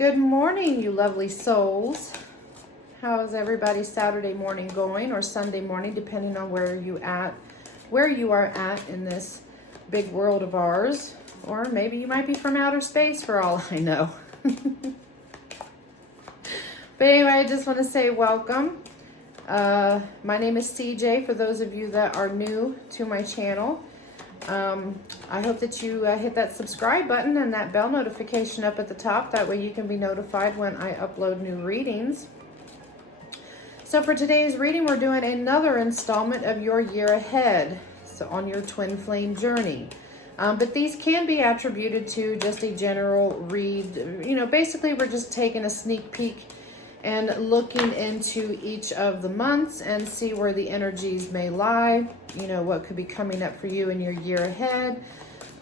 Good morning, you lovely souls. How's everybody's Saturday morning going, or Sunday morning, depending on where you are at in this big world of ours, or maybe you might be from outer space for all I know. But anyway, I just want to say welcome. My name is CJ, for those of you that are new to my channel. I hope that you hit that subscribe button and that bell notification up at the top. That way you can be notified when I upload new readings. So for today's reading, we're doing another installment of your year ahead, so on your twin flame journey. But these can be attributed to just a general read. You know, basically we're just taking a sneak peek and looking into each of the months and see where the energies may lie, you know, what could be coming up for you in your year ahead,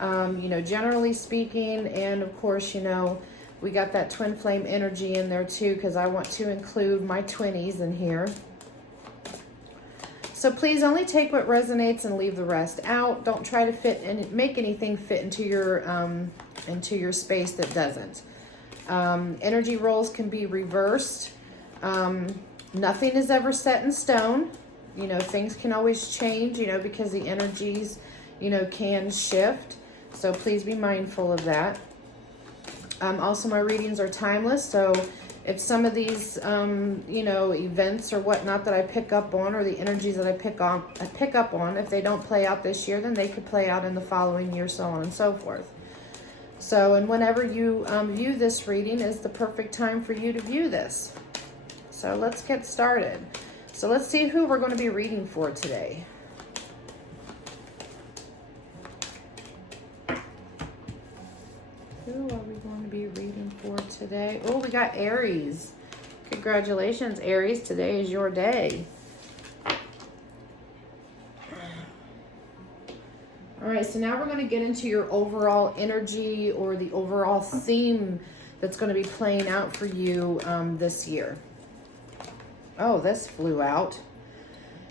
you know, generally speaking. And of course, you know, we got that twin flame energy in there too, because I want to include my twinnies in here. So please only take what resonates and leave the rest out. Don't try to fit and make anything fit into your space that doesn't. Energy roles can be reversed. Nothing is ever set in stone. You know, things can always change, you know, because the energies, you know, can shift. So please be mindful of that. Also, my readings are timeless. So if some of these, you know, events or whatnot that I pick up on, or the energies that I pick up on, if they don't play out this year, then they could play out in the following year, so on and so forth. So, and whenever you view this reading is the perfect time for you to view this. So let's get started. So let's see who we're going to be reading for today. Who are we going to be reading for today? Oh, we got Aries. Congratulations, Aries. Today is your day. All right, so now we're going to get into your overall energy, or the overall theme that's going to be playing out for you this year. Oh, this flew out.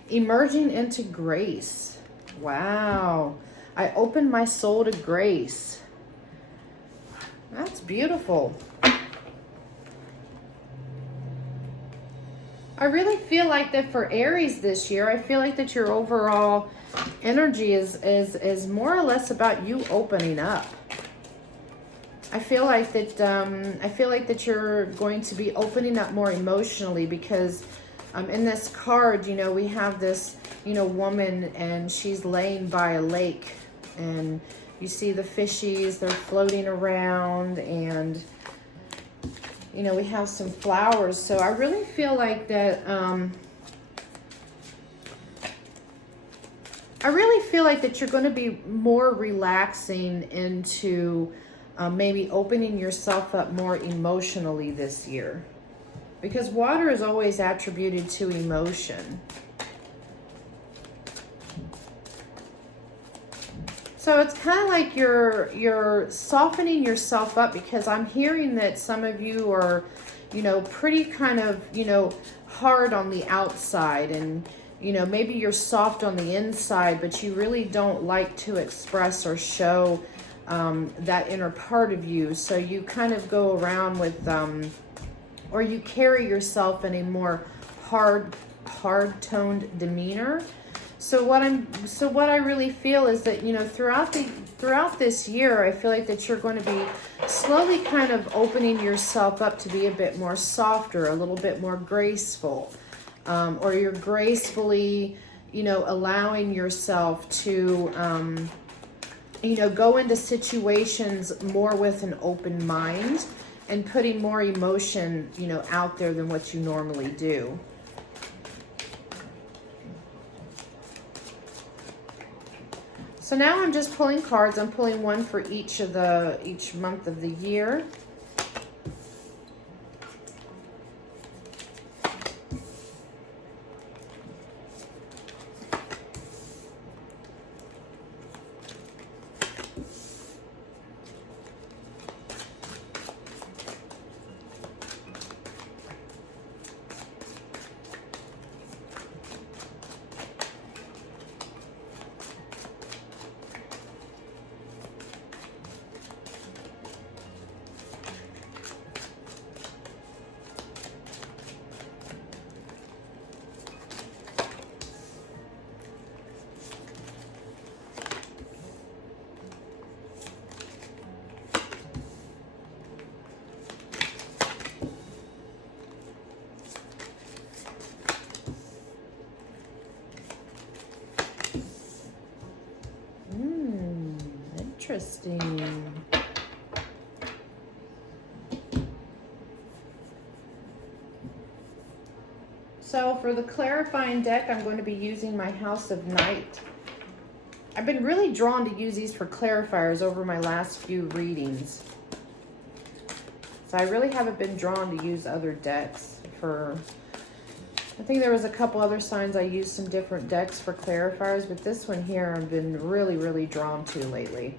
Emerging into grace. Wow. I opened my soul to grace. That's beautiful. I really feel like that for Aries this year, I feel like that your overall energy is more or less about you opening up. I feel like that you're going to be opening up more emotionally, because in this card, you know, we have this, you know, woman, and she's laying by a lake, and you see the fishies, they're floating around, and you know, we have some flowers. So I really feel like that you're going to be more relaxing into maybe opening yourself up more emotionally this year, because water is always attributed to emotion. So it's kind of like you're softening yourself up, because I'm hearing that some of you are, you know, pretty kind of, you know, hard on the outside, and you know, maybe you're soft on the inside, but you really don't like to express or show that inner part of you. So you kind of go around with, or you carry yourself in a more hard-toned demeanor. So what I really feel is that, you know, throughout this year, I feel like that you're going to be slowly kind of opening yourself up to be a bit more softer, a little bit more graceful, or you're gracefully, you know, allowing yourself to, you know, go into situations more with an open mind, and putting more emotion, you know, out there than what you normally do. So now I'm just pulling cards. I'm pulling one for each month of the year. So for the clarifying deck, I'm going to be using my House of Night. I've been really drawn to use these for clarifiers over my last few readings. So I really haven't been drawn to use other decks for... I think there was a couple other signs I used some different decks for clarifiers, but this one here I've been really, really drawn to lately.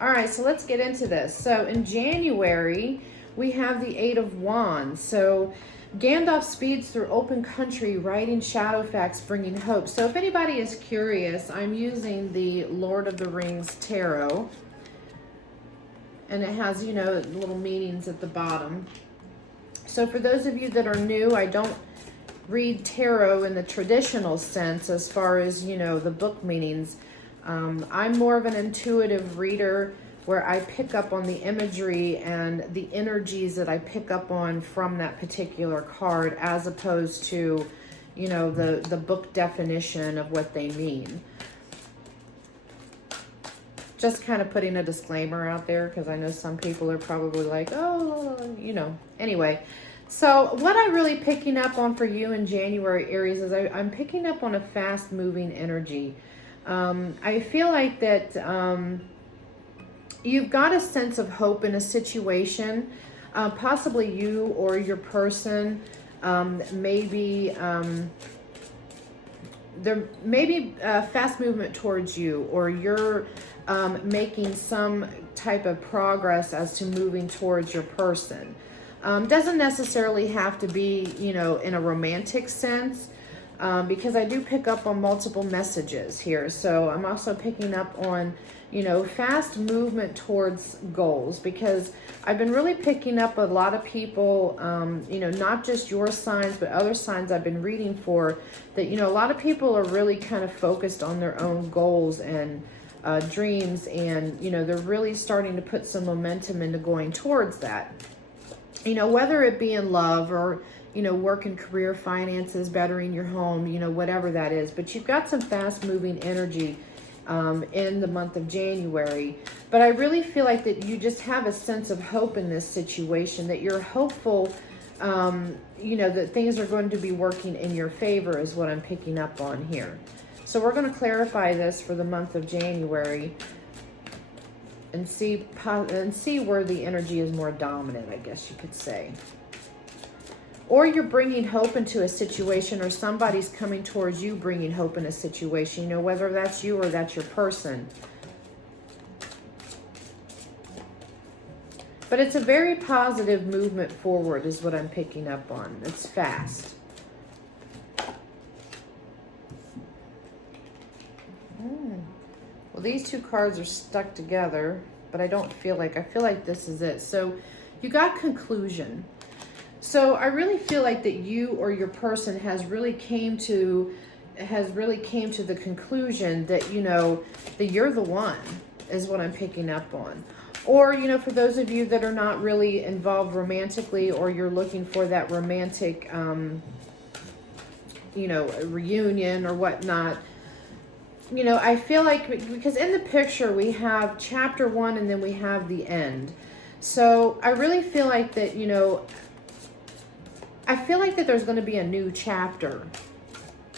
All right, so let's get into this. So in January, we have the Eight of Wands. So Gandalf speeds through open country, writing shadow facts, bringing hope. So if anybody is curious, I'm using the Lord of the Rings Tarot. And it has, you know, little meanings at the bottom. So for those of you that are new, I don't read tarot in the traditional sense as far as, you know, the book meanings. I'm more of an intuitive reader where I pick up on the imagery and the energies that I pick up on from that particular card as opposed to, you know, the book definition of what they mean. Just kind of putting a disclaimer out there because I know some people are probably like, oh, you know, anyway. So what I'm really picking up on for you in January, Aries, is I'm picking up on a fast-moving energy. I feel like that you've got a sense of hope in a situation. Possibly you or your person maybe there may be fast movement towards you, or you're making some type of progress as to moving towards your person. Doesn't necessarily have to be, you know, in a romantic sense, because I do pick up on multiple messages here. So I'm also picking up on, you know, fast movement towards goals, because I've been really picking up a lot of people, you know, not just your signs, but other signs I've been reading for, that, you know, a lot of people are really kind of focused on their own goals and dreams, and, you know, they're really starting to put some momentum into going towards that. You know, whether it be in love or, you know, work and career, finances, bettering your home, you know, whatever that is. But you've got some fast moving energy in the month of January. But I really feel like that you just have a sense of hope in this situation, that you're hopeful, you know, that things are going to be working in your favor is what I'm picking up on here. So we're going to clarify this for the month of January and see where the energy is more dominant, I guess you could say. Or you're bringing hope into a situation, or somebody's coming towards you bringing hope in a situation, you know, whether that's you or that's your person. But it's a very positive movement forward is what I'm picking up on. It's fast. Well, these two cards are stuck together, but I feel like this is it. So you got conclusion. So I really feel like that you or your person has really came to the conclusion that, you know, that you're the one is what I'm picking up on. Or, you know, for those of you that are not really involved romantically, or you're looking for that romantic, you know, reunion or whatnot, you know, I feel like, because in the picture we have chapter 1 and then we have the end. So I really feel like that, you know, I feel like that there's going to be a new chapter,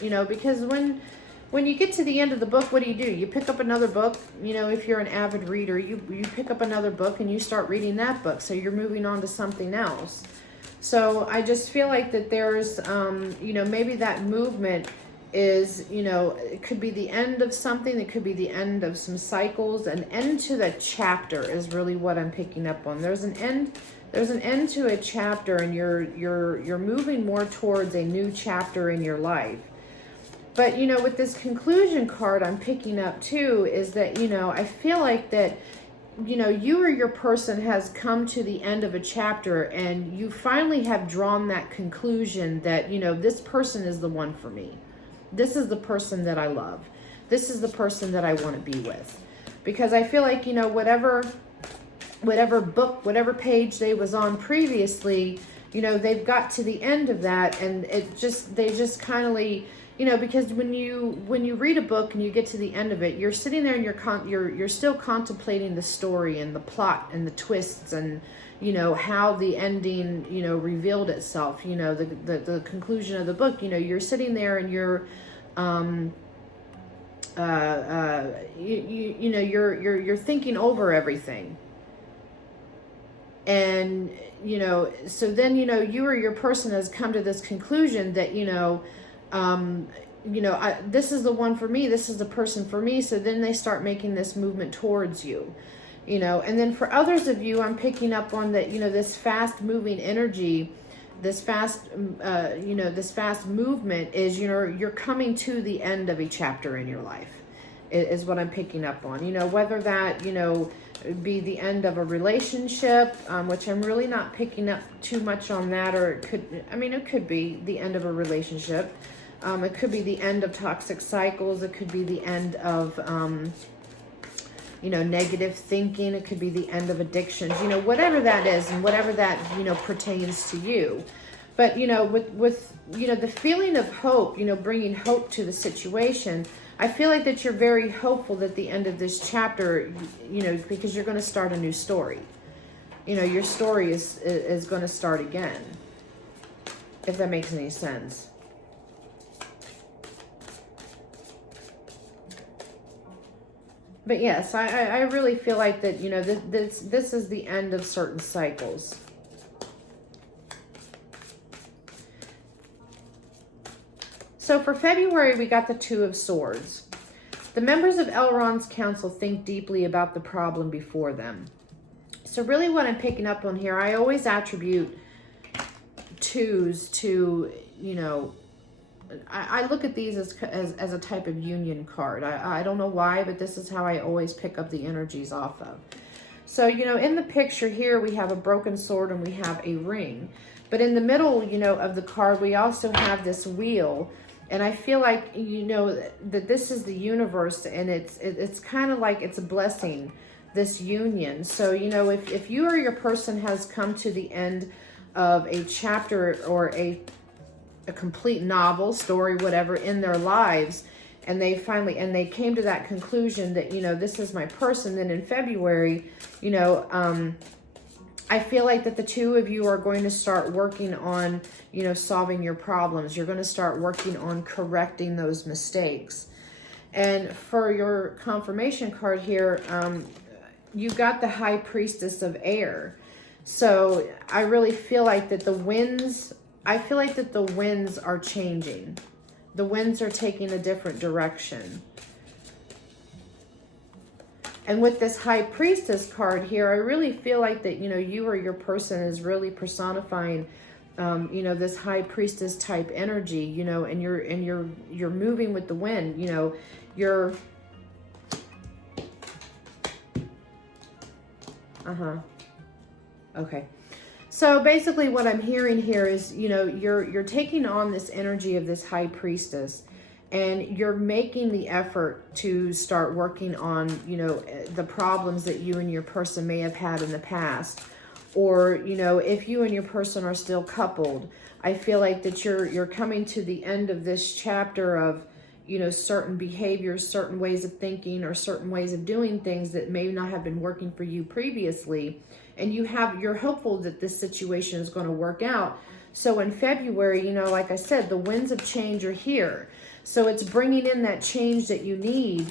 you know, because when you get to the end of the book, what do? You pick up another book. You know, if you're an avid reader, you pick up another book and you start reading that book. So you're moving on to something else. So I just feel like that there's, you know, maybe that movement is, you know, it could be the end of something. It could be the end of some cycles. An end to the chapter is really what I'm picking up on. There's an end to a chapter, and you're moving more towards a new chapter in your life. But, you know, with this conclusion card I'm picking up too is that, you know, I feel like that, you know, you or your person has come to the end of a chapter, and you finally have drawn that conclusion that, you know, this person is the one for me. This is the person that I love. This is the person that I want to be with. Because I feel like, you know, whatever book, whatever page they was on previously, you know, they've got to the end of that, and they just kindly, because when you read a book and you get to the end of it, you're sitting there and you're still contemplating the story and the plot and the twists and how the ending revealed itself, the conclusion of the book. You're sitting there and you're you're thinking over everything. And so then you or your person has come to this conclusion that this is the one for me, this is the person for me. So then they start making this movement towards you, and then for others of you, I'm picking up on that, this fast moving energy, this fast movement is, you're coming to the end of a chapter in your life is what I'm picking up on, whether that, be the end of a relationship, which I'm really not picking up too much on that, or it could be the end of a relationship. It could be the end of toxic cycles. It could be the end of, negative thinking. It could be the end of addictions, whatever that is and whatever that, pertains to you. But, with the feeling of hope, bringing hope to the situation, I feel like that you're very hopeful that the end of this chapter, because you're going to start a new story. Your story is going to start again, if that makes any sense. But yes, I really feel like that, this is the end of certain cycles. So for February, we got the Two of Swords. The members of Elrond's council think deeply about the problem before them. So really what I'm picking up on here, I always attribute twos to, I look at these as a type of union card. I don't know why, but this is how I always pick up the energies off of. So, in the picture here, we have a broken sword and we have a ring. But in the middle, of the card, we also have this wheel. And I feel like, that this is the universe, and it's kind of like it's a blessing, this union. So, if you or your person has come to the end of a chapter or a complete novel, story, whatever, in their lives, and they came to that conclusion that, this is my person, then in February, I feel like that the two of you are going to start working on, solving your problems. You're going to start working on correcting those mistakes. And for your confirmation card here, you got the High Priestess of Air. So I really feel like that the winds are changing. The winds are taking a different direction. And with this High Priestess card here, I really feel like that, you or your person is really personifying, this High Priestess type energy, and you're moving with the wind, you're, okay. So basically what I'm hearing here is, you're taking on this energy of this High Priestess, and you're making the effort to start working on, the problems that you and your person may have had in the past. Or, if you and your person are still coupled, I feel like that you're coming to the end of this chapter of, certain behaviors, certain ways of thinking, or certain ways of doing things that may not have been working for you previously. And you're hopeful that this situation is going to work out. So in February, like I said, the winds of change are here. So it's bringing in that change that you need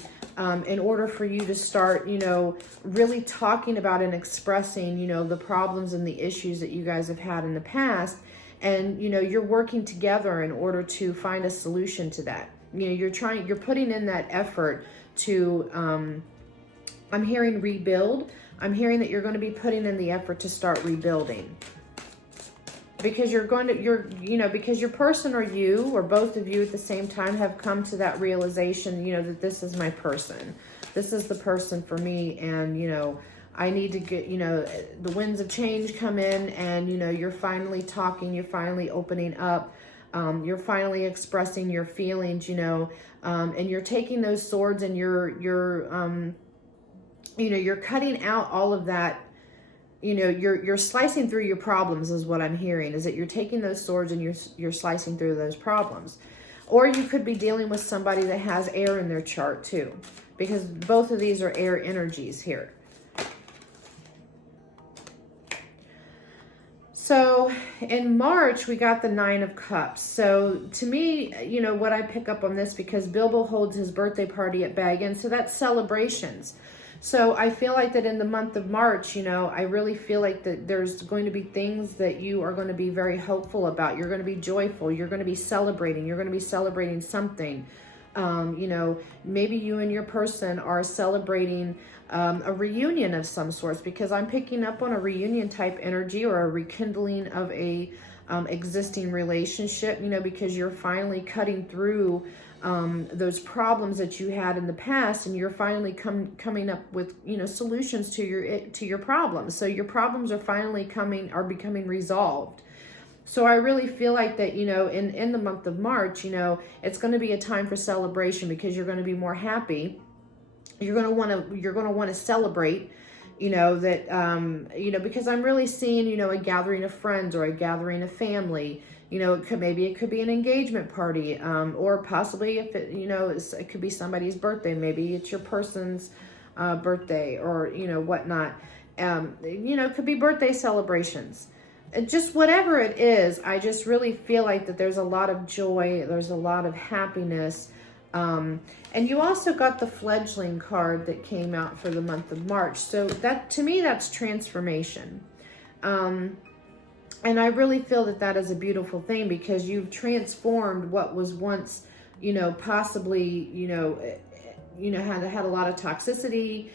in order for you to start, really talking about and expressing, the problems and the issues that you guys have had in the past. And, you're working together in order to find a solution to that. You're putting in that effort to, I'm hearing rebuild. I'm hearing that you're going to be putting in the effort to start rebuilding. Because because your person or you or both of you at the same time have come to that realization, that this is my person. This is the person for me. And, I need to get, the winds of change come in, and, you're finally talking, you're finally opening up. You're finally expressing your feelings, and you're taking those swords and you're cutting out all of that. You're slicing through your problems is what I'm hearing, is that you're taking those swords and you're slicing through those problems. Or you could be dealing with somebody that has air in their chart too, because both of these are air energies here. So in March, we got the 9 of Cups. So to me, you know, what I pick up on this, because Bilbo holds his birthday party at Bag End, so that's celebrations. So I feel like that in the month of March, you know, I really feel like that there's going to be things that you are going to be very hopeful about. You're going to be joyful. You're going to be celebrating. You're going to be celebrating something. You know, maybe you and your person are celebrating a reunion of some sorts, because I'm picking up on a reunion type energy, or a rekindling of a existing relationship, you know, because you're finally cutting through those problems that you had in the past, and you're finally coming up with, you know, solutions to your problems. So your problems are finally becoming resolved. So I really feel like that, you know, in the month of March, you know, it's going to be a time for celebration, because you're going to be more happy. You're going to want to celebrate, you know, that, you know, because I'm really seeing, you know, a gathering of friends or a gathering of family. You know, maybe it could be an engagement party, or possibly if it, you know, it could be somebody's birthday. Maybe it's your person's birthday, or, you know, whatnot. You know, it could be birthday celebrations. Just whatever it is, I just really feel like that there's a lot of joy, there's a lot of happiness. And you also got the fledgling card that came out for the month of March. So that, to me, that's transformation. And I really feel that that is a beautiful thing, because you've transformed what was once, you know, possibly, you know, had a lot of toxicity.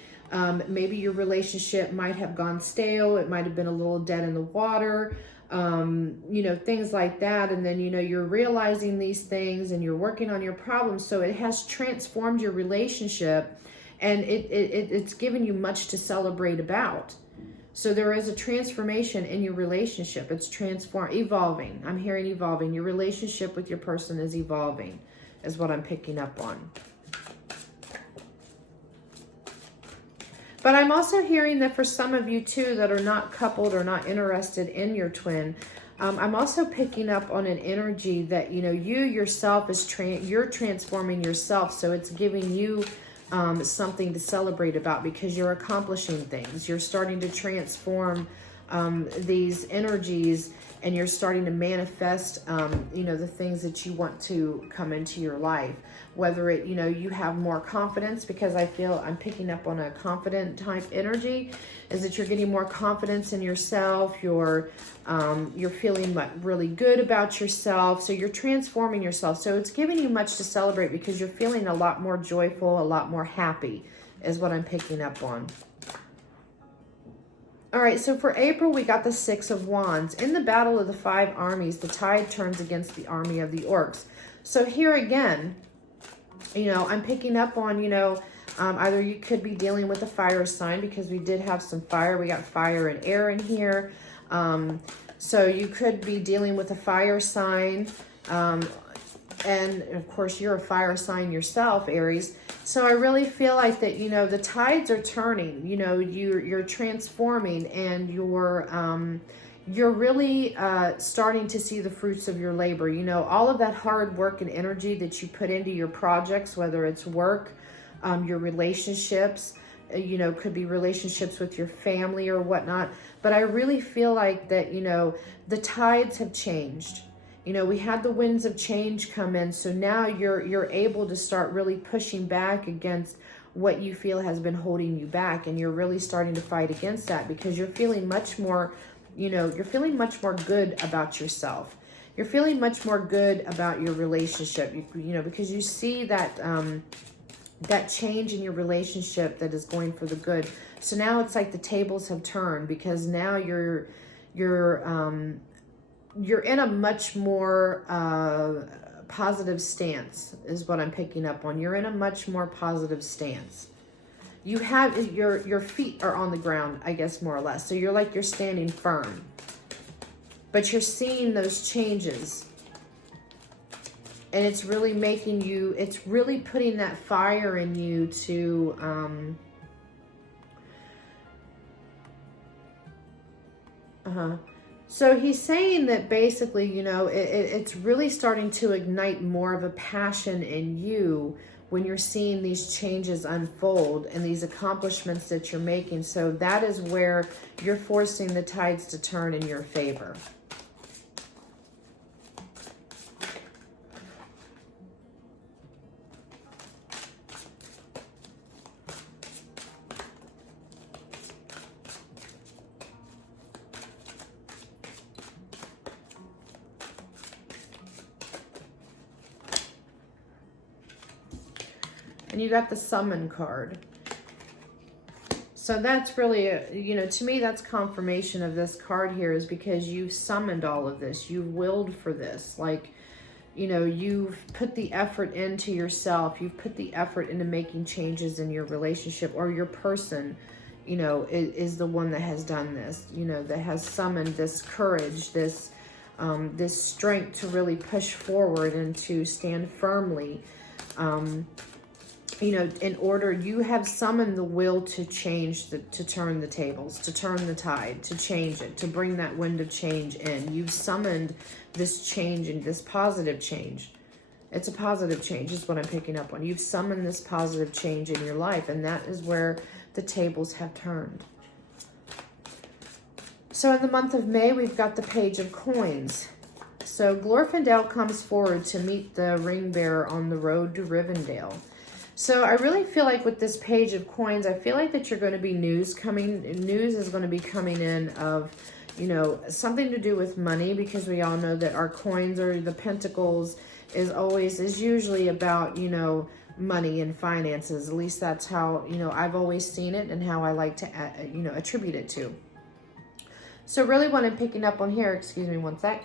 Maybe your relationship might have gone stale. It might have been a little dead in the water, you know, things like that. And then, you know, you're realizing these things and you're working on your problems. So it has transformed your relationship, and it's given you much to celebrate about. So there is a transformation in your relationship. It's evolving. I'm hearing evolving. Your relationship with your person is evolving, is what I'm picking up on. But I'm also hearing that for some of you too that are not coupled or not interested in your twin, I'm also picking up on an energy that, you know, you yourself you're transforming yourself. So it's giving you something to celebrate about, because you're accomplishing things. You're starting to transform these energies, and you're starting to manifest, you know, the things that you want to come into your life. Whether it, you know, you have more confidence, because I feel I'm picking up on a confident type energy, is that you're getting more confidence in yourself. You're feeling really good about yourself. So you're transforming yourself. So it's giving you much to celebrate, because you're feeling a lot more joyful, a lot more happy, is what I'm picking up on. All right, so for April, we got the 6 of Wands. In the battle of the 5 armies, the tide turns against the army of the orcs. So here again, you know, I'm picking up on, you know, either you could be dealing with a fire sign, because we did have some fire. We got fire and air in here. So you could be dealing with a fire sign. And of course, you're a fire sign yourself, Aries. So I really feel like that, you know, the tides are turning. You know, you're transforming, and you're really starting to see the fruits of your labor. You know, all of that hard work and energy that you put into your projects, whether it's work, your relationships, you know, could be relationships with your family or whatnot. But I really feel like that, you know, the tides have changed. You know, we had the winds of change come in. So now you're able to start really pushing back against what you feel has been holding you back. And you're really starting to fight against that, because you're feeling much more, you know, you're feeling much more good about yourself. You're feeling much more good about your relationship, you know, because you see that, that change in your relationship that is going for the good. So now it's like the tables have turned, because now you're in a much more positive stance, is what I'm picking up on. You're in a much more positive stance. You have your feet are on the ground, I guess, more or less. So you're standing firm, but you're seeing those changes, and it's really making you, it's really putting that fire in you to So he's saying that basically, you know, it's really starting to ignite more of a passion in you when you're seeing these changes unfold and these accomplishments that you're making. So that is where you're forcing the tides to turn in your favor. And you got the summon card. So that's really, you know, to me, that's confirmation of this card here, is because you've summoned all of this. You've willed for this. Like, you know, you've put the effort into yourself. You've put the effort into making changes in your relationship, or your person, you know, is the one that has done this, you know, that has summoned this courage, this strength to really push forward and to stand firmly. You know, in order, you have summoned the will to change, to turn the tables, to turn the tide, to change it, to bring that wind of change in. You've summoned this change and this positive change. It's a positive change is what I'm picking up on. You've summoned this positive change in your life, and that is where the tables have turned. So in the month of May, we've got the Page of Coins. So Glorfindel comes forward to meet the ring bearer on the road to Rivendell. So I really feel like with this Page of Coins, I feel like that you're going to be news is going to be coming in of, you know, something to do with money, because we all know that our coins, or the pentacles, is usually about, you know, money and finances. At least that's how, you know, I've always seen it and how I like to, you know, attribute it to. So really what I'm picking up on here, excuse me one sec.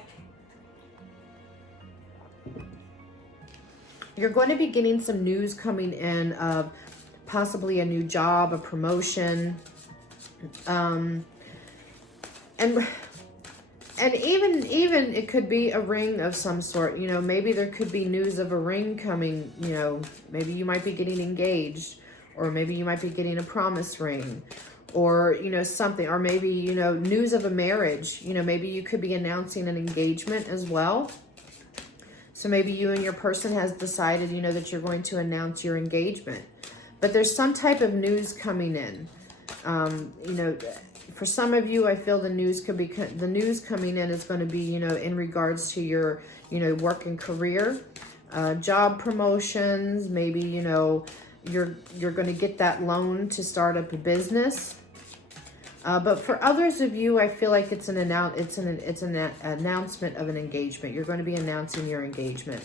You're going to be getting some news coming in of possibly a new job, a promotion, and even it could be a ring of some sort. You know, maybe there could be news of a ring coming. You know, maybe you might be getting engaged, or maybe you might be getting a promise ring, or, you know, something, or maybe, you know, news of a marriage. You know, maybe you could be announcing an engagement as well. So maybe you and your person has decided, you know, that you're going to announce your engagement. But there's some type of news coming in. You know, for some of you, I feel the news coming in is going to be, you know, in regards to your, you know, work and career, job promotions. Maybe, you know, you're going to get that loan to start up a business. But for others of you, I feel like it's an announcement of an engagement. You're going to be announcing your engagement.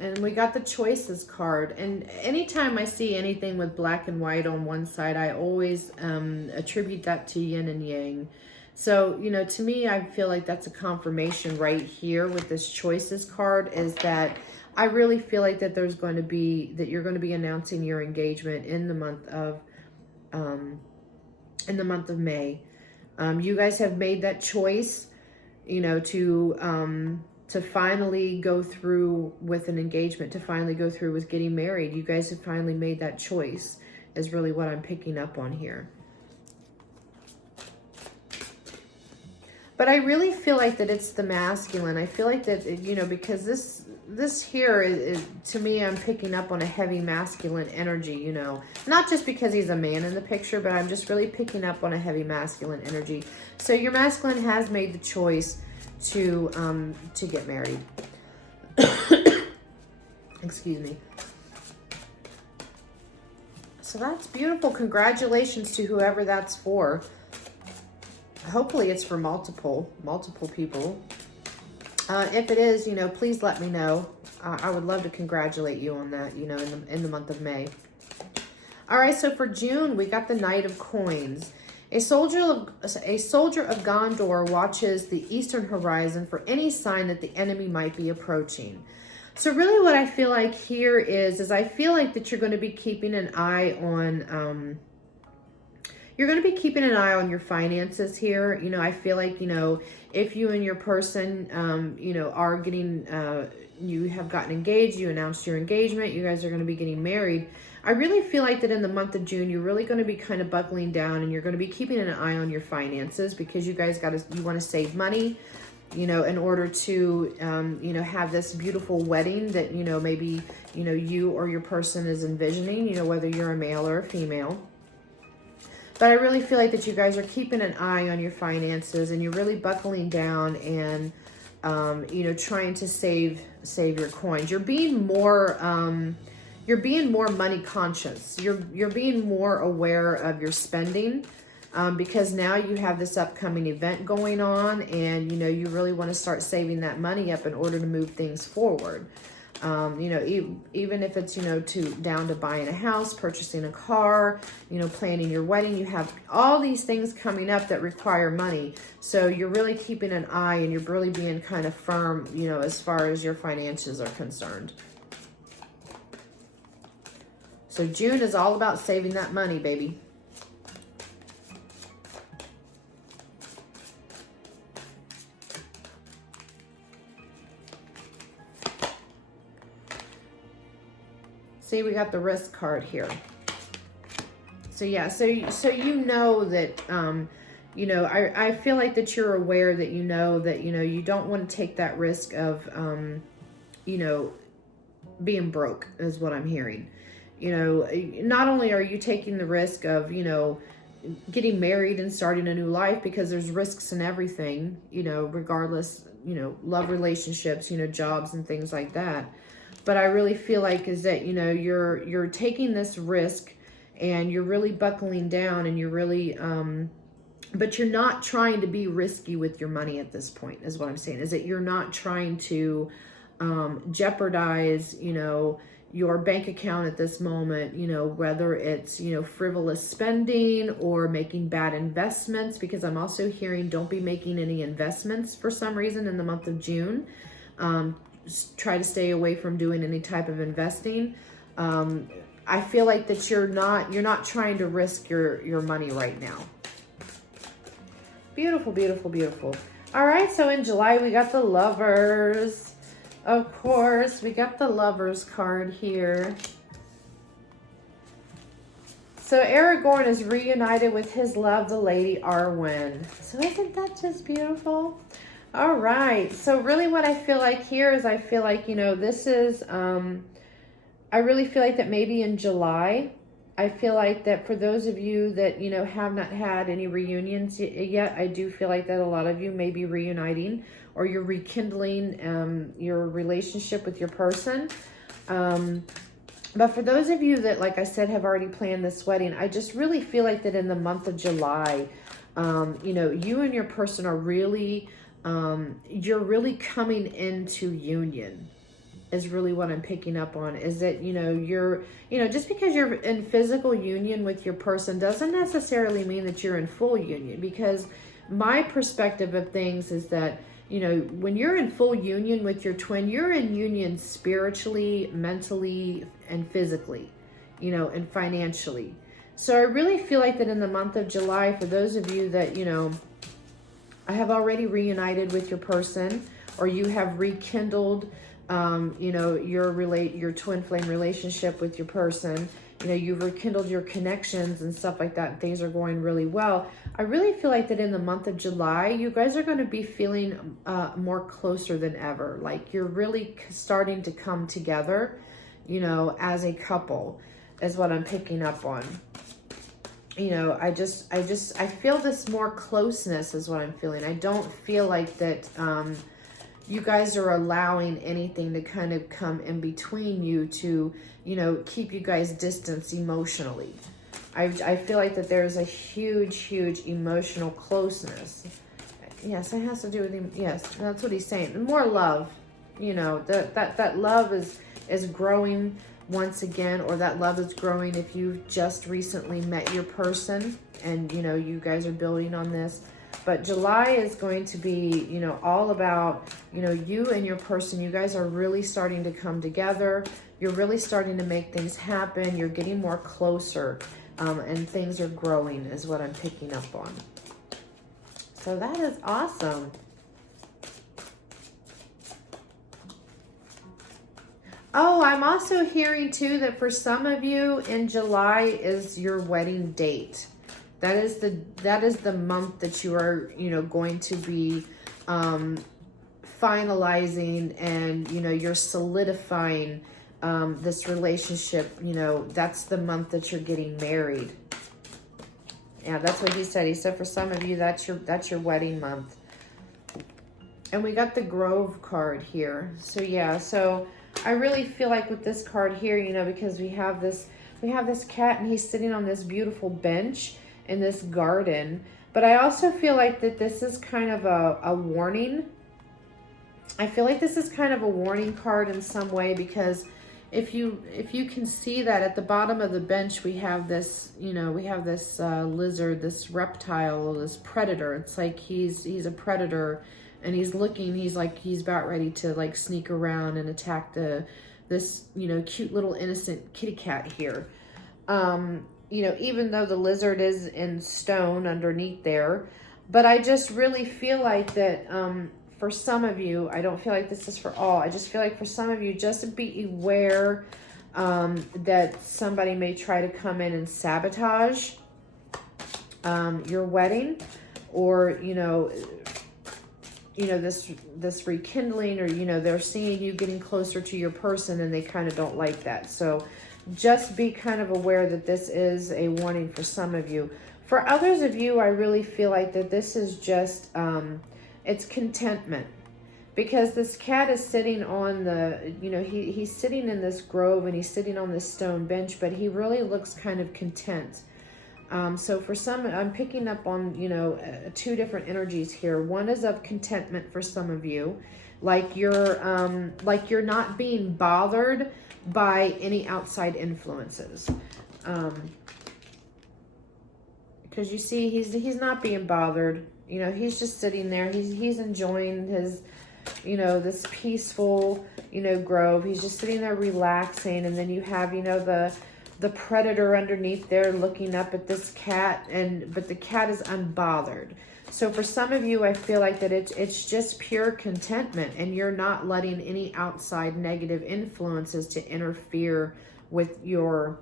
And we got the Choices card. And anytime I see anything with black and white on one side, I always attribute that to yin and yang. So, you know, to me, I feel like that's a confirmation right here with this Choices card, is that I really feel like that you're going to be announcing your engagement in the month of May. You guys have made that choice, you know, to finally go through with an engagement, to finally go through with getting married. You guys have finally made that choice, is really what I'm picking up on here. But I really feel like that it's the masculine. I feel like that, you know, because this here is, to me, I'm picking up on a heavy masculine energy, you know. Not just because he's a man in the picture, but I'm just really picking up on a heavy masculine energy. So your masculine has made the choice to get married. Excuse me. So that's beautiful. Congratulations to whoever that's for. Hopefully it's for multiple people. If it is, you know, please let me know. I would love to congratulate you on that, you know, in the month of May. All right, so for June, we got the Knight of Coins. A soldier of Gondor watches the eastern horizon for any sign that the enemy might be approaching. So really what I feel like here is I feel like that you're going to be keeping an eye on, you're going to be keeping an eye on your finances here. You know, I feel like, you know, if you and your person, you know, are getting, you have gotten engaged, you announced your engagement, you guys are going to be getting married. I really feel like that in the month of June, you're really going to be kind of buckling down, and you're going to be keeping an eye on your finances, because you guys you want to save money, you know, in order to, you know, have this beautiful wedding that, you know, maybe, you know, you or your person is envisioning, you know, whether you're a male or a female. But I really feel like that you guys are keeping an eye on your finances, and you're really buckling down and, you know, trying to save your coins. You're being more, money conscious. You're being more aware of your spending, because now you have this upcoming event going on, and, you know, you really want to start saving that money up in order to move things forward. You know, even if it's, you know, down to buying a house, purchasing a car, you know, planning your wedding, you have all these things coming up that require money. So you're really keeping an eye, and you're really being kind of firm, you know, as far as your finances are concerned. So June is all about saving that money, baby. See, we got the risk card here. So yeah, so you know that, you know, I feel like that you're aware that, you know, you don't want to take that risk of, you know, being broke, is what I'm hearing. You know, not only are you taking the risk of, you know, getting married and starting a new life, because there's risks in everything, you know, regardless, you know, love relationships, you know, jobs and things like that. But I really feel like is that, you know, you're taking this risk, and you're really buckling down, and you're really, but you're not trying to be risky with your money at this point, is what I'm saying, is that you're not trying to jeopardize, you know, your bank account at this moment, you know, whether it's, you know, frivolous spending or making bad investments, because I'm also hearing don't be making any investments for some reason in the month of June. Try to stay away from doing any type of investing. I feel like that you're not trying to risk your money right now. Beautiful, beautiful, beautiful. All right, so in July we got the Lovers. Of course, we got the Lovers card here. So Aragorn is reunited with his love, the Lady Arwen. So isn't that just beautiful? All right, so really what I feel like here is, I feel like, you know, this is, I really feel like that maybe in July, I feel like that for those of you that, you know, have not had any reunions yet, I do feel like that a lot of you may be reuniting, or you're rekindling your relationship with your person. But for those of you that, like I said, have already planned this wedding, I just really feel like that in the month of July, you know, you and your person are really, you're really coming into union, is really what I'm picking up on. Is that, you know, just because you're in physical union with your person doesn't necessarily mean that you're in full union, because my perspective of things is that, you know, when you're in full union with your twin, you're in union spiritually, mentally, and physically, you know, and financially. So I really feel like that in the month of July, for those of you that, you know, I have already reunited with your person, or you have rekindled, you know, your twin flame relationship with your person, you know, you've rekindled your connections and stuff like that, and things are going really well. I really feel like that in the month of July, you guys are going to be feeling more closer than ever. Like you're really starting to come together, you know, as a couple, is what I'm picking up on. You know, I feel this more closeness is what I'm feeling. I don't feel like that you guys are allowing anything to kind of come in between you to, you know, keep you guys distance emotionally. I feel like that there's a huge emotional closeness. Yes, it has to do with him. Yes, that's what he's saying. More love, you know, that love is growing once again, or that love is growing if you've just recently met your person and, you know, you guys are building on this. But July is going to be, you know, all about, you know, you and your person. You guys are really starting to come together. You're really starting to make things happen. You're getting more closer. and things are growing is what I'm picking up on. So that is awesome. Oh, I'm also hearing too that for some of you in July is your wedding date. That is the month that you are, going to be finalizing, and you're solidifying this relationship. That's the month that you're getting married. Yeah, that's what he said. He said for some of you that's your wedding month. And we got the Grove card here. So yeah, so I really feel like with this card here, because we have this cat and he's sitting on this beautiful bench in this garden. But I also feel like that this is kind of a warning. I feel like this is kind of a warning card in some way, because if you can see that at the bottom of the bench, we have this, lizard, this reptile, this predator. It's like he's a predator, and he's like he's about ready to like sneak around and attack this cute little innocent kitty cat here. Even though the lizard is in stone underneath there, but I just really feel like that for some of you, I don't feel like this is for all. I just feel like for some of you, just be aware that somebody may try to come in and sabotage your wedding, or this rekindling, or they're seeing you getting closer to your person and they kind of don't like that. So just be kind of aware that this is a warning for some of you. For others of you, I really feel like that this is just it's contentment, because this cat is sitting on the he's sitting in this grove and he's sitting on this stone bench, but he really looks kind of content. So for some, I'm picking up on, two different energies here. One is of contentment for some of you, like you're not being bothered by any outside influences. Because you see, he's not being bothered. He's just sitting there. He's enjoying his, this peaceful, grove. He's just sitting there relaxing. And then you have, the predator underneath there looking up at this cat, but the cat is unbothered. So for some of you, I feel like that it's just pure contentment, and you're not letting any outside negative influences to interfere with your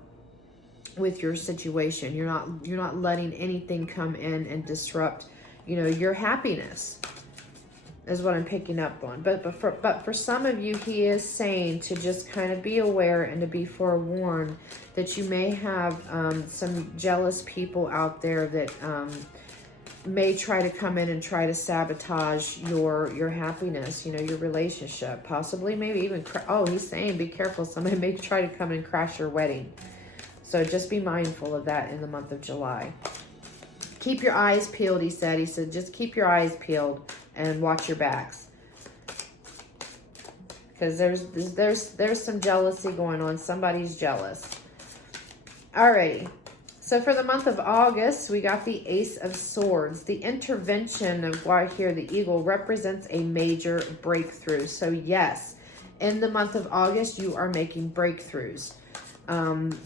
situation. You're not letting anything come in and disrupt, your happiness, is what I'm picking up on. But for some of you, he is saying to just kind of be aware and to be forewarned that you may have some jealous people out there that may try to come in and try to sabotage your happiness, your relationship, possibly maybe even he's saying be careful, somebody may try to come and crash your wedding. So just be mindful of that in the month of July. Keep your eyes peeled, he said. He said just keep your eyes peeled and watch your backs, because there's some jealousy going on. Somebody's jealous. Alrighty. So for the month of August, we got the Ace of Swords. The intervention of why here the eagle represents a major breakthrough. So yes, in the month of August, you are making breakthroughs.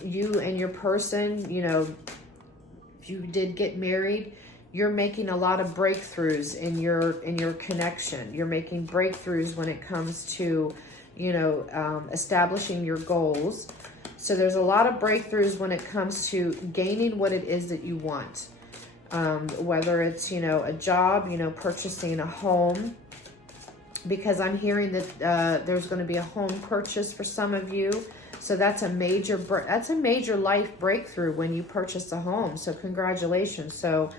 You and your person, if you did get married, you're making a lot of breakthroughs in your connection. You're making breakthroughs when it comes to, establishing your goals. So there's a lot of breakthroughs when it comes to gaining what it is that you want. Whether it's, a job, purchasing a home, because I'm hearing that there's going to be a home purchase for some of you. So that's a major life breakthrough when you purchase a home. So congratulations. So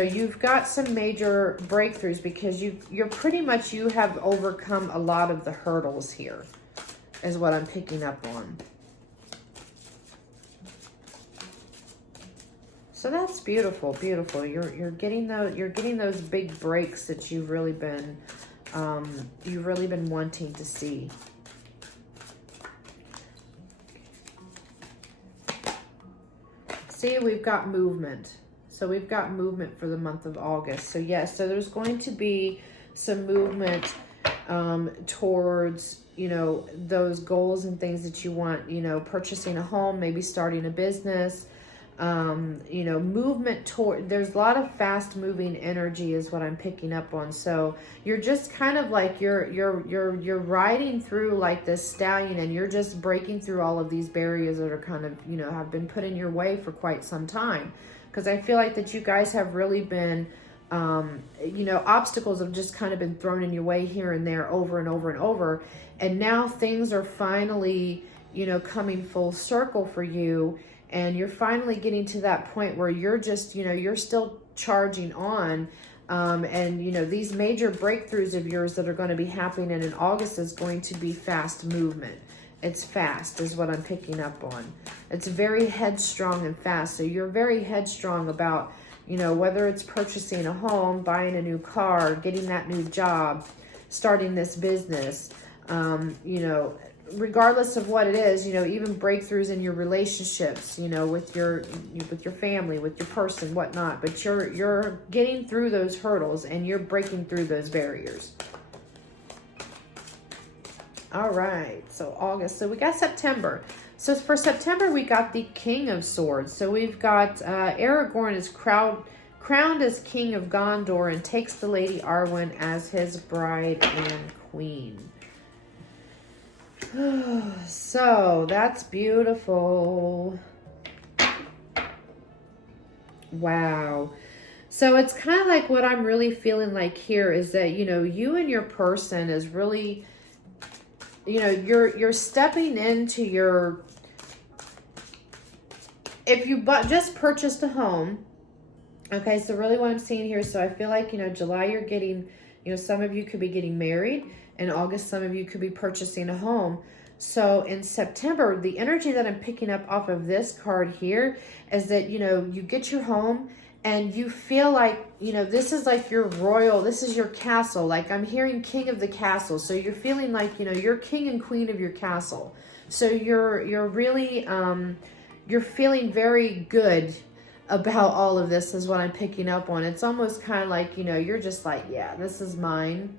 you've got some major breakthroughs, because you have overcome a lot of the hurdles here, is what I'm picking up on. So that's beautiful, beautiful. You're getting those big breaks that you've really been wanting to see. See, we've got movement. So we've got movement for the month of August. So yes, so there's going to be some movement towards, those goals and things that you want, purchasing a home, maybe starting a business, you know, movement toward, there's a lot of fast moving energy is what I'm picking up on. So you're just kind of like, you're riding through like this stallion, and you're just breaking through all of these barriers that are kind of, you know, have been put in your way for quite some time. Because I feel like that you guys have really been, you know, obstacles have just kind of been thrown in your way here and there over and over and over. And now things are finally, you know, coming full circle for you. And you're finally getting to that point where you're just, you know, you're still charging on. And, you know, these major breakthroughs of yours that are going to be happening in August is going to be fast movement. It's fast is what I'm picking up on. It's very headstrong and fast. So you're very headstrong about, you know, whether it's purchasing a home, buying a new car, getting that new job, starting this business, you know, regardless of what it is, you know, even breakthroughs in your relationships, you know, with your family, with your person, whatnot. But you're getting through those hurdles and you're breaking through those barriers. All right, so August. So we got September. So for September, we got the King of Swords. So we've got Aragorn is crowned as King of Gondor and takes the Lady Arwen as his bride and queen. So that's beautiful. Wow. So it's kind of like what I'm really feeling like here is that, you know, you and your person is really, you know, you're stepping into your, if you just purchased a home, okay, so really what I'm seeing here, so I feel like, you know, July you're getting, you know, some of you could be getting married. In August, some of you could be purchasing a home. So in September, the energy that I'm picking up off of this card here is that, you know, you get your home and you feel like, you know, this is like your royal, this is your castle. Like I'm hearing king of the castle. So you're feeling like, you know, you're king and queen of your castle. So you're really, you're feeling very good about all of this is what I'm picking up on. It's almost kind of like, you know, you're just like, yeah, this is mine.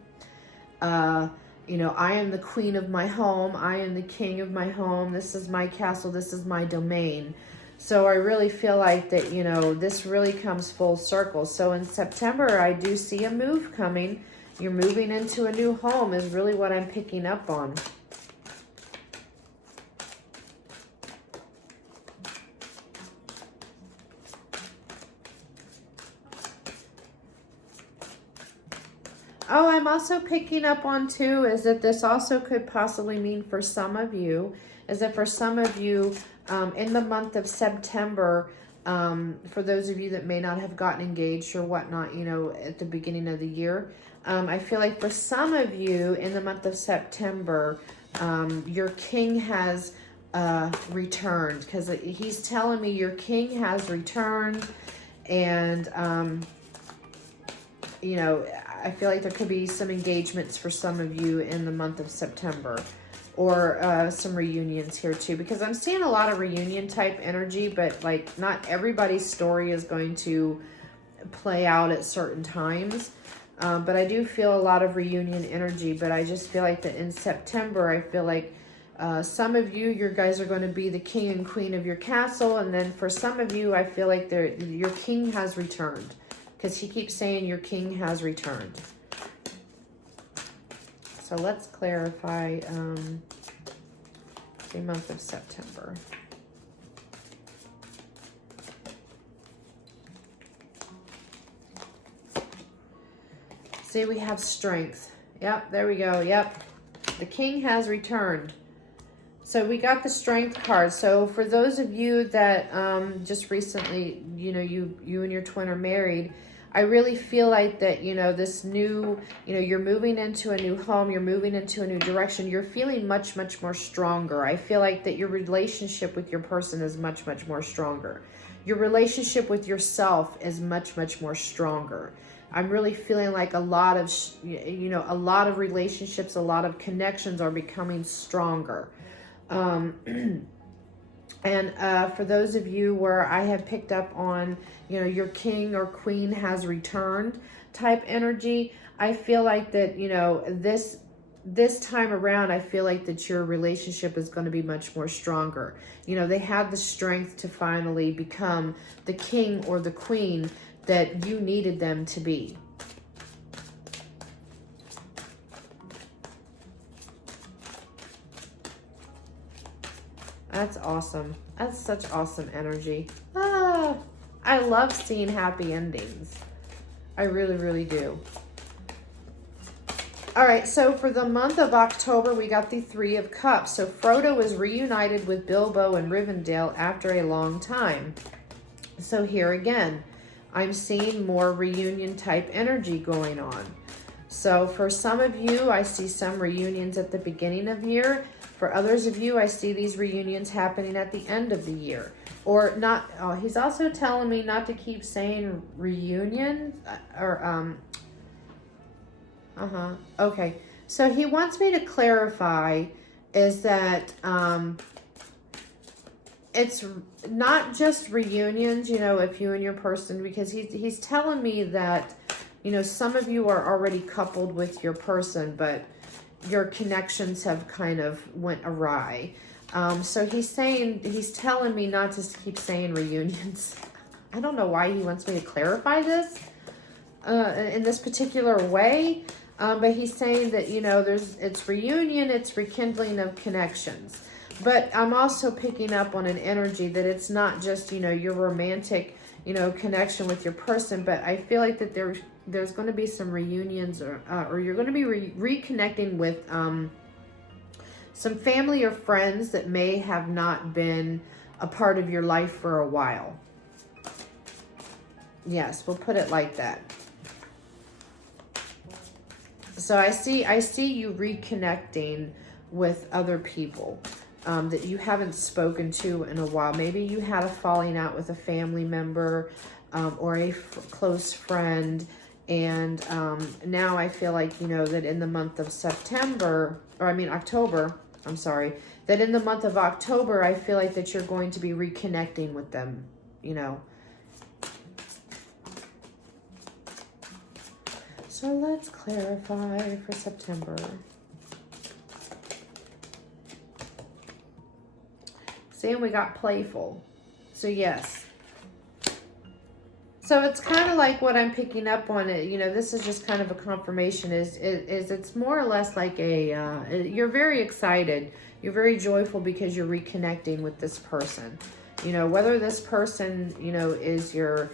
You know, I am the queen of my home. I am the king of my home. This is my castle. This is my domain. So I really feel like that, you know, this really comes full circle. So in September, I do see a move coming. You're moving into a new home is really what I'm picking up on. Oh, I'm also picking up on too is that this also could possibly mean for some of you, is that for some of you in the month of September, for those of you that may not have gotten engaged or whatnot, you know, at the beginning of the year, I feel like for some of you in the month of September, your king has returned, because he's telling me your king has returned. And you know, I feel like there could be some engagements for some of you in the month of September, or some reunions here too, because I'm seeing a lot of reunion type energy, but like not everybody's story is going to play out at certain times. But I do feel a lot of reunion energy, but I just feel like that in September, I feel like some of you, your guys are going to be the king and queen of your castle. And then for some of you, I feel like your king has returned. Because he keeps saying your king has returned. So let's clarify the month of September. See, we have strength. Yep, there we go. Yep. The king has returned. So we got the strength card. So for those of you that just recently, you know, you and your twin are married, I really feel like that, you know, this new, you know, you're moving into a new home, you're moving into a new direction, you're feeling much, much more stronger. I feel like that your relationship with your person is much, much more stronger. Your relationship with yourself is much, much more stronger. I'm really feeling like a lot of, you know, a lot of relationships, a lot of connections are becoming stronger. And for those of you where I have picked up on, you know, your king or queen has returned type energy, I feel like that, you know, this this time around, I feel like that your relationship is going to be much more stronger. You know, they had the strength to finally become the king or the queen that you needed them to be. That's awesome. That's such awesome energy. Ah, I love seeing happy endings. I really, really do. All right, so for the month of October, we got the Three of Cups. So Frodo is reunited with Bilbo in Rivendell after a long time. So here again, I'm seeing more reunion type energy going on. So for some of you, I see some reunions at the beginning of the year. For others of you, I see these reunions happening at the end of the year. Or not, he's also telling me not to keep saying reunion or, okay. So he wants me to clarify is that it's not just reunions, you know, if you and your person, because he's telling me that, you know, some of you are already coupled with your person, but your connections have kind of went awry. So he's telling me not to keep saying reunions. I don't know why he wants me to clarify this in this particular way. But he's saying that, you know, it's reunion, it's rekindling of connections. But I'm also picking up on an energy that it's not just, you know, your romantic, you know, connection with your person, but I feel like that there's going to be some reunions or you're going to be reconnecting with some family or friends that may have not been a part of your life for a while. Yes, we'll put it like that. So I see you reconnecting with other people that you haven't spoken to in a while. Maybe you had a falling out with a family member or a close friend. And now I feel like, you know, that in the month of October, I'm sorry, that in the month of October, I feel like that you're going to be reconnecting with them, you know. So let's clarify for September. See, and we got playful. So yes. So it's kind of like what I'm picking up on it. You know, this is just kind of a confirmation is it's more or less like you're very excited. You're very joyful because you're reconnecting with this person. You know, whether this person, you know, is your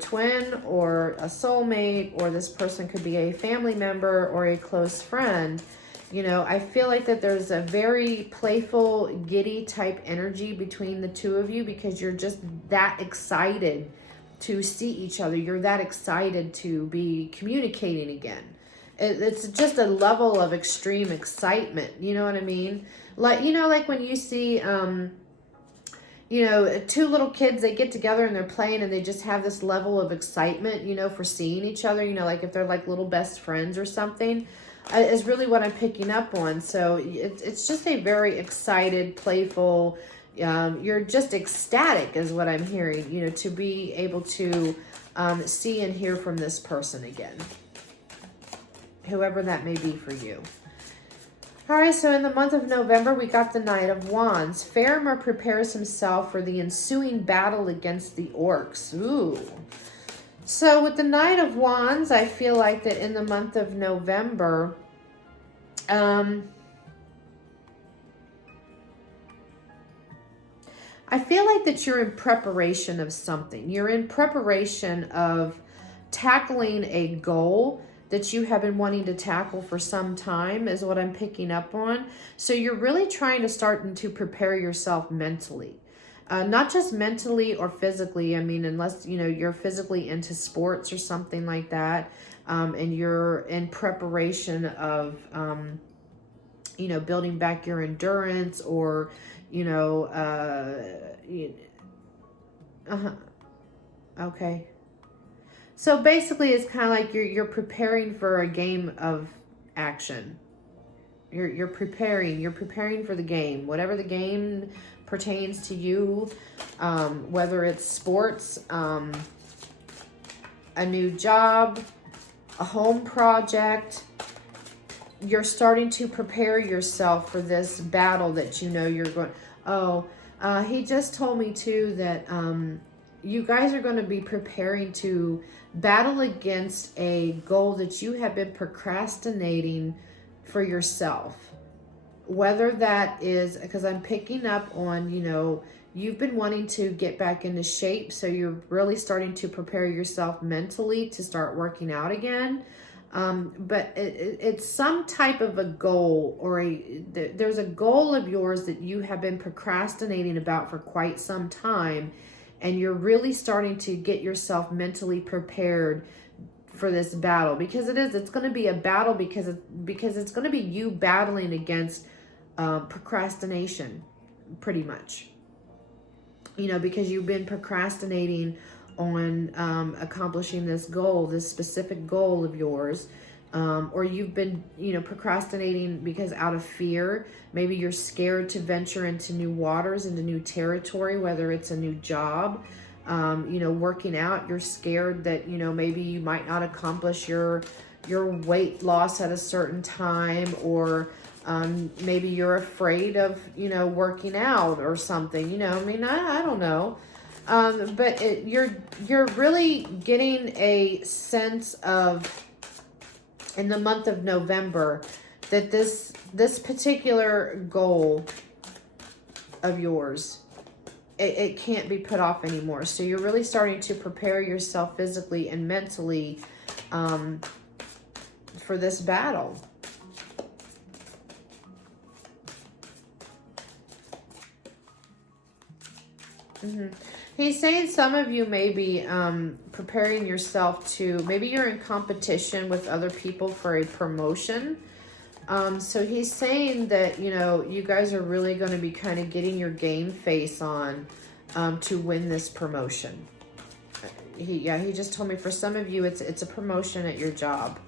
twin or a soulmate, or this person could be a family member or a close friend. You know, I feel like that there's a very playful, giddy type energy between the two of you because you're just that excited to see each other. You're that excited to be communicating again. It's just a level of extreme excitement. You know what I mean? Like, you know, like when you see, you know, two little kids, they get together and they're playing and they just have this level of excitement, you know, for seeing each other, you know, like if they're like little best friends or something, is really what I'm picking up on. So it's just a very excited, playful, you're just ecstatic is what I'm hearing, you know, to be able to see and hear from this person again, whoever that may be for you. All right, so in the month of November, we got the Knight of Wands. Faramir prepares himself for the ensuing battle against the orcs. Ooh. So with the Knight of Wands, I feel like that in the month of November, I feel like that you're in preparation of something. You're in preparation of tackling a goal that you have been wanting to tackle for some time is what I'm picking up on. So you're really trying to start to prepare yourself mentally. Not just mentally or physically. I mean, unless, you know, you're physically into sports or something like that. And you're in preparation of, you know, building back your endurance or, you know, okay. So basically it's kind of like you're preparing for a game of action. You're preparing for the game, whatever the game pertains to you, whether it's sports, a new job, a home project, you're starting to prepare yourself for this battle that you know you're going. Oh, he just told me too that you guys are going to be preparing to battle against a goal that you have been procrastinating for yourself. Whether that is, because I'm picking up on, you know, you've been wanting to get back into shape, so you're really starting to prepare yourself mentally to start working out again. But it's some type of a goal, or there's a goal of yours that you have been procrastinating about for quite some time, and you're really starting to get yourself mentally prepared for this battle, because it's going to be a battle, because it's going to be you battling against procrastination, pretty much. You know, because you've been procrastinating on accomplishing this goal, this specific goal of yours, or you've been, you know, procrastinating because out of fear. Maybe you're scared to venture into new waters, into new territory, whether it's a new job, you know, working out. You're scared that, you know, maybe you might not accomplish your weight loss at a certain time, or maybe you're afraid of, you know, working out or something, you know, I mean, I don't know. But you're really getting a sense of, in the month of November, that this particular goal of yours, it can't be put off anymore. So you're really starting to prepare yourself physically and mentally for this battle. He's saying some of you may be preparing yourself to, maybe you're in competition with other people for a promotion. So he's saying that, you know, you guys are really going to be kind of getting your game face on to win this promotion. He just told me for some of you it's a promotion at your job.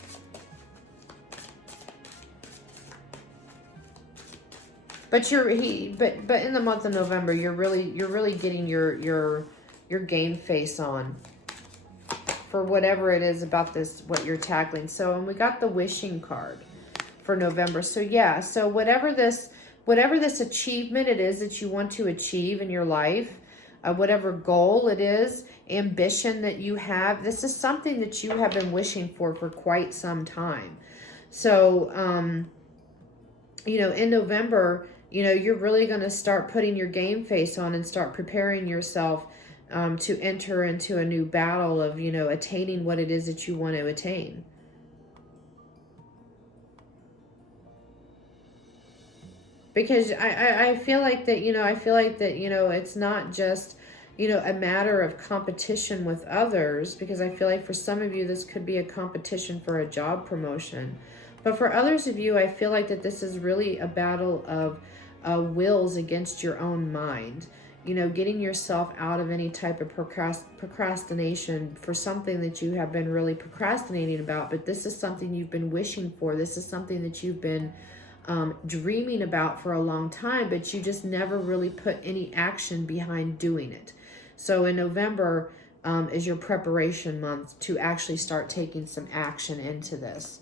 But but in the month of November, you're really getting your game face on for whatever it is about this, what you're tackling. So, and we got the wishing card for November. So yeah, so whatever this achievement it is that you want to achieve in your life, whatever goal it is, ambition that you have, this is something that you have been wishing for quite some time. So, you know, in November, you know, you're really going to start putting your game face on and start preparing yourself to enter into a new battle of, you know, attaining what it is that you want to attain. Because I feel like that, you know, it's not just, you know, a matter of competition with others, because I feel like for some of you, this could be a competition for a job promotion. But for others of you, I feel like that this is really a battle of wills against your own mind. You know, getting yourself out of any type of procrastination for something that you have been really procrastinating about. But this is something you've been wishing for. This is something that you've been dreaming about for a long time, but you just never really put any action behind doing it. So in November is your preparation month to actually start taking some action into this.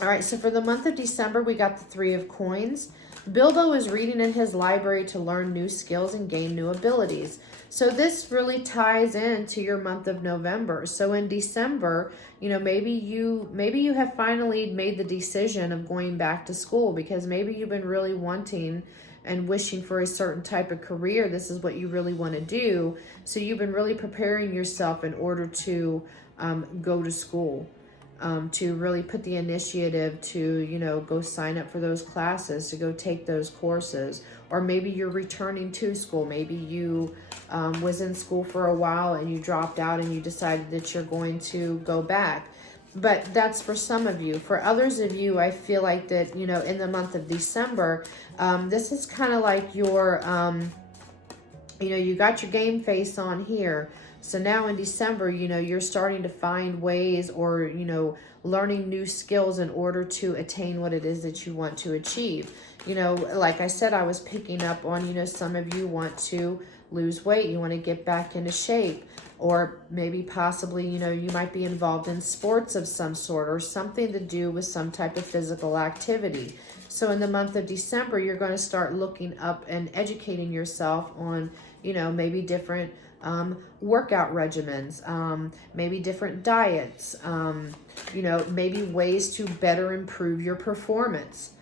All right, so for the month of December, we got the 3 of Coins. Bilbo is reading in his library to learn new skills and gain new abilities. So this really ties into your month of November. So in December, you know, maybe you have finally made the decision of going back to school, because maybe you've been really wanting and wishing for a certain type of career. This is what you really want to do. So you've been really preparing yourself in order to go to school. To really put the initiative to, you know, go sign up for those classes, to go take those courses. Or maybe you're returning to school. Maybe you was in school for a while and you dropped out and you decided that you're going to go back. But that's for some of you. For others of you, I feel like that, you know, in the month of December, this is kind of like your, you know, you got your game face on here. So now in December, you know, you're starting to find ways, or, you know, learning new skills in order to attain what it is that you want to achieve. You know, like I said, I was picking up on, you know, some of you want to lose weight, you want to get back into shape, or maybe possibly, you know, you might be involved in sports of some sort or something to do with some type of physical activity. So in the month of December, you're going to start looking up and educating yourself on, you know, maybe different workout regimens, maybe different diets, you know, maybe ways to better improve your performance.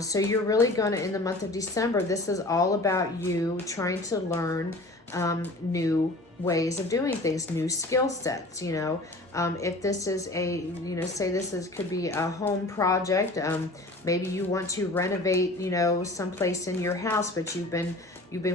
So you're really going to, in the month of December, this is all about you trying to learn new ways of doing things, new skill sets, you know. If this is a, you know, say this is, could be a home project, maybe you want to renovate, you know, someplace in your house, but you've been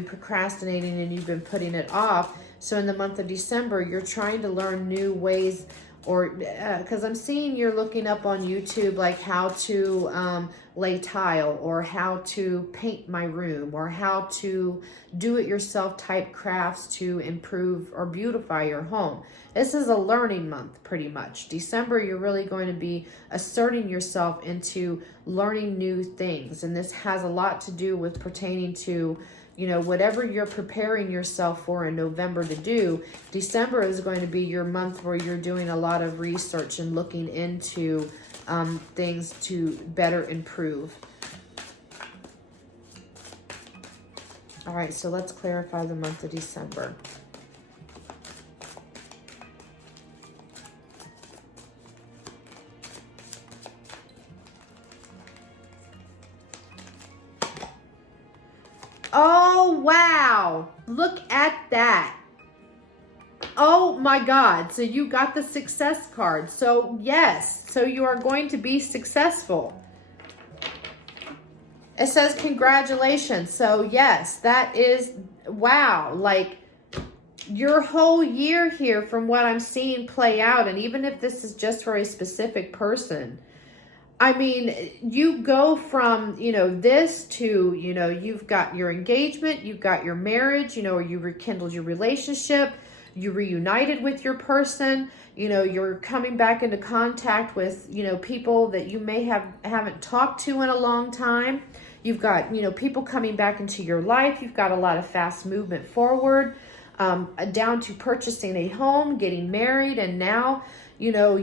procrastinating and you've been putting it off. So in the month of December, you're trying to learn new ways, or because I'm seeing you're looking up on YouTube, like how to lay tile, or how to paint my room, or how to do it yourself type crafts to improve or beautify your home. This is a learning month pretty much. December, you're really going to be asserting yourself into learning new things. And this has a lot to do with pertaining to, you know, whatever you're preparing yourself for in November to do. December is going to be your month where you're doing a lot of research and looking into things to better improve. All right, so let's clarify the month of December. Oh, wow. Look at that. Oh my God. So you got the success card. So yes, so you are going to be successful. It says congratulations. So yes, that is, wow. Like your whole year here, from what I'm seeing play out, and even if this is just for a specific person, I mean, you go from, you know, this to, you know, you've got your engagement, you've got your marriage, you know, or you rekindled your relationship, you reunited with your person, you know, you're coming back into contact with, you know, people that you may haven't talked to in a long time. You've got, you know, people coming back into your life. You've got a lot of fast movement forward, down to purchasing a home, getting married, and now, you know,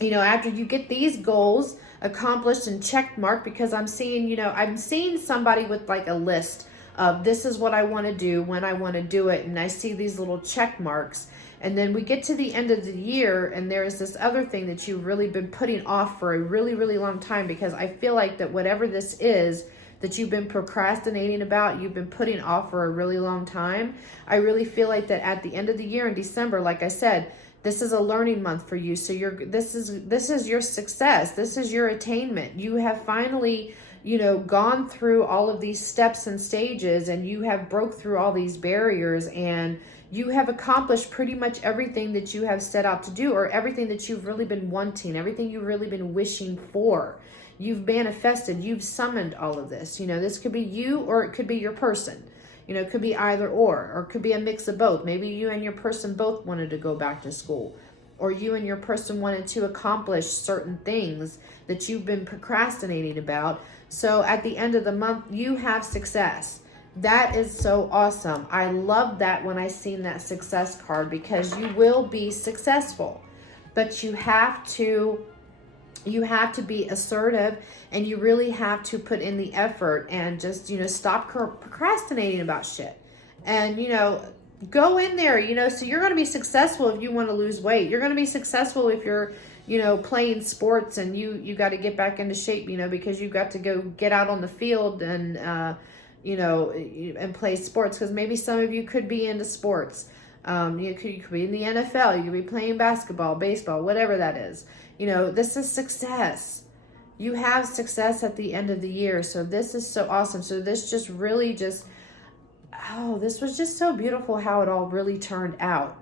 you know, after you get these goals accomplished and check mark, because I'm seeing, you know, I'm seeing somebody with like a list of this is what I want to do, when I want to do it. And I see these little check marks. And then we get to the end of the year, and there's this other thing that you've really been putting off for a really, really long time, because I feel like that whatever this is that you've been procrastinating about, you've been putting off for a really long time. I really feel like that at the end of the year in December, like I said, this is a learning month for you. So this is your success. This is your attainment. You have finally, you know, gone through all of these steps and stages, and you have broke through all these barriers, and you have accomplished pretty much everything that you have set out to do, or everything that you've really been wanting, everything you've really been wishing for. You've manifested, you've summoned all of this. You know, this could be you, or it could be your person. You know, it could be either or it could be a mix of both. Maybe you and your person both wanted to go back to school, or you and your person wanted to accomplish certain things that you've been procrastinating about. So at the end of the month, you have success. That is so awesome. I love that when I seen that success card, because you will be successful, but you have to be assertive, and you really have to put in the effort, and just, you know, stop procrastinating about shit, and, you know, go in there, you know. So you're going to be successful if you want to lose weight. You're going to be successful if you're, you know, playing sports, and you got to get back into shape, you know, because you've got to go get out on the field and, you know, and play sports, because maybe some of you could be into sports. You could be in the NFL, you could be playing basketball, baseball, whatever that is. You know, this is success. You have success at the end of the year. So this is so awesome. So this just really just, oh, this was just so beautiful how it all really turned out.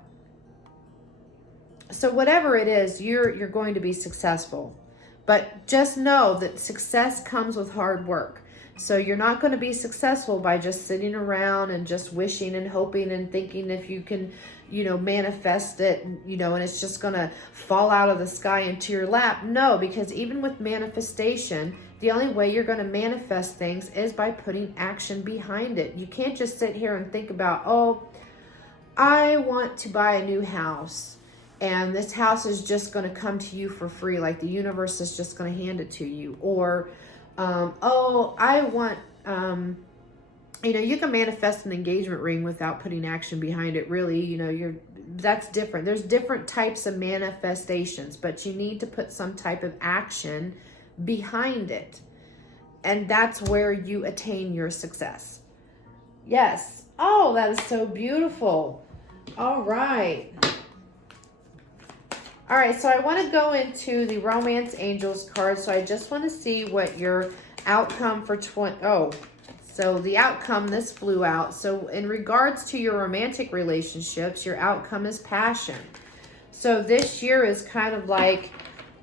So whatever it is, you're going to be successful. But just know that success comes with hard work. So you're not going to be successful by just sitting around and just wishing and hoping and thinking if you can, you know, manifest it, you know, and it's just going to fall out of the sky into your lap. No, because even with manifestation, the only way you're going to manifest things is by putting action behind it. You can't just sit here and think about, oh, I want to buy a new house, and this house is just going to come to you for free, like the universe is just going to hand it to you. Or, oh, I want, you know, you can manifest an engagement ring without putting action behind it. Really, you know, that's different. There's different types of manifestations, but you need to put some type of action behind it. And that's where you attain your success. Yes. Oh, that is so beautiful. All right. All right, so I want to go into the Romance Angels card. So I just want to see what your outcome for so the outcome, this flew out. So in regards to your romantic relationships, your outcome is passion. So this year is kind of like,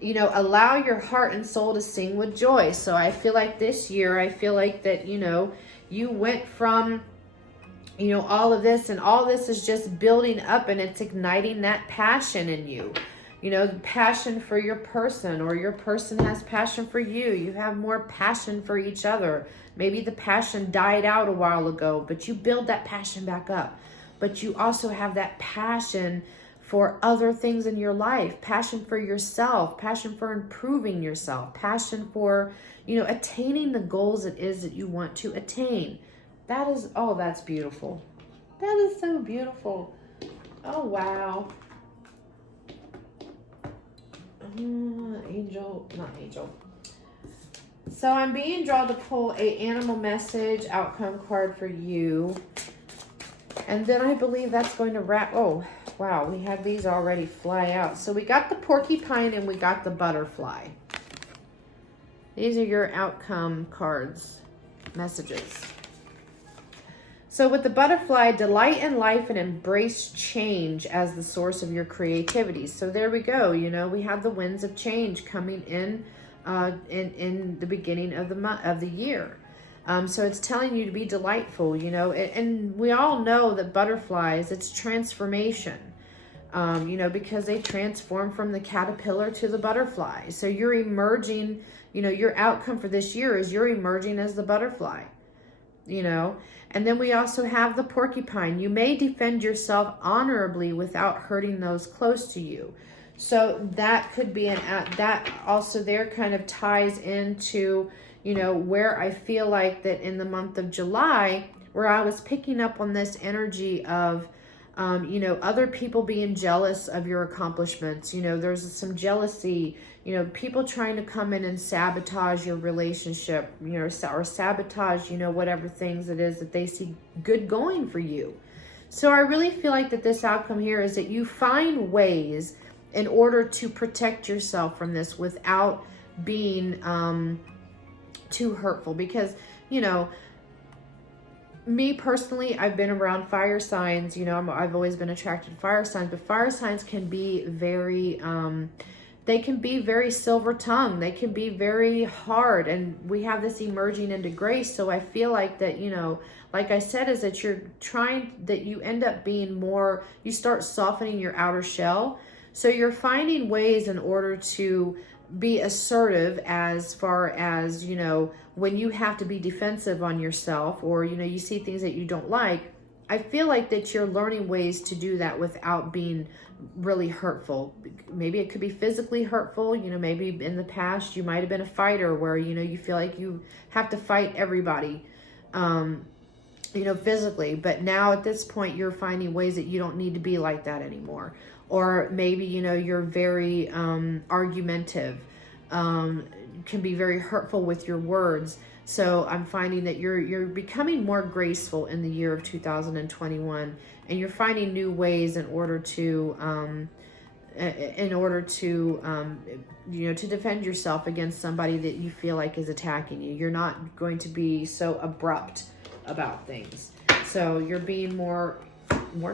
you know, allow your heart and soul to sing with joy. So I feel like this year, I feel like that, you know, you went from, you know, all of this, and all this is just building up, and it's igniting that passion in you. You know, passion for your person, or your person has passion for you. You have more passion for each other. Maybe the passion died out a while ago, but you build that passion back up. But you also have that passion for other things in your life, passion for yourself, passion for improving yourself, passion for, you know, attaining the goals it is that you want to attain. That is, oh, that's beautiful. That is so beautiful. Oh, wow. Angel, not angel. So I'm being drawn to pull a animal message outcome card for you. And then I believe that's going to wrap. Oh, wow. We had these already fly out. So we got the porcupine and we got the butterfly. These are your outcome cards, messages. So with the butterfly, delight in life and embrace change as the source of your creativity. So there we go. You know, we have the winds of change coming in the beginning of the year. So it's telling you to be delightful, you know, and we all know that butterflies, it's transformation, you know, because they transform from the caterpillar to the butterfly. So you're emerging, you know, your outcome for this year is you're emerging as the butterfly, you know. And then we also have the porcupine. You may defend yourself honorably without hurting those close to you. So that could be that also there kind of ties into, you know, where I feel like that in the month of July, where I was picking up on this energy of, you know, other people being jealous of your accomplishments. You know, there's some jealousy, you know, people trying to come in and sabotage your relationship, you know, or sabotage, you know, whatever things it is that they see good going for you. So I really feel like that this outcome here is that you find ways in order to protect yourself from this without being too hurtful. Because, you know, me personally, I've been around fire signs, you know, I've always been attracted to fire signs, but fire signs can be very, they can be very silver tongued. They can be very hard, and we have this emerging into grace. So I feel like that, you know, like I said, is that you end up being more, you start softening your outer shell. So you're finding ways in order to be assertive as far as, you know, when you have to be defensive on yourself, or, you know, you see things that you don't like. I feel like that you're learning ways to do that without being really hurtful. Maybe it could be physically hurtful. You know, maybe in the past you might have been a fighter where, you know, you feel like you have to fight everybody, you know, physically. But now at this point, you're finding ways that you don't need to be like that anymore. Or maybe, you know, you're very argumentative, can be very hurtful with your words. So I'm finding that you're becoming more graceful in the year of 2021, and you're finding new ways in order to you know, to defend yourself against somebody that you feel like is attacking you. You're not going to be so abrupt about things. So you're being more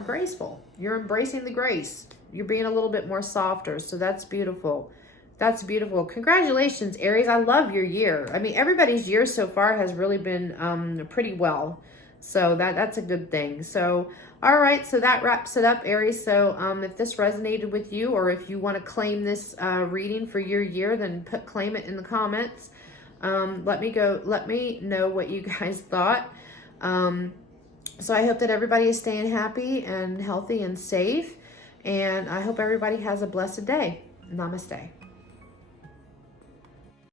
graceful. You're embracing the grace. You're being a little bit more softer. So that's beautiful. That's beautiful. Congratulations, Aries. I love your year. I mean, everybody's year so far has really been pretty well. So that's a good thing. So, all right. So that wraps it up, Aries. So if this resonated with you, or if you want to claim this reading for your year, then claim it in the comments. Let me know what you guys thought. So I hope that everybody is staying happy and healthy and safe. And I hope everybody has a blessed day. Namaste.